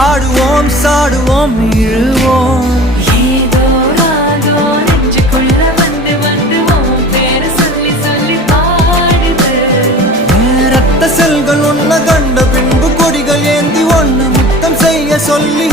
ஆடுவோம் சாடுவோம் இழுவோம் ஏதோ ராகோ நெஞ்சுக்குள்ள வந்து வந்து உன் பேரை சொல்லி சொல்லி பாடுது. ரத்த செல்கள் உன்ன கண்ட பின்பு கொடிகள் ஏந்தி ஒன்ன முத்தம் செய்ய சொல்லி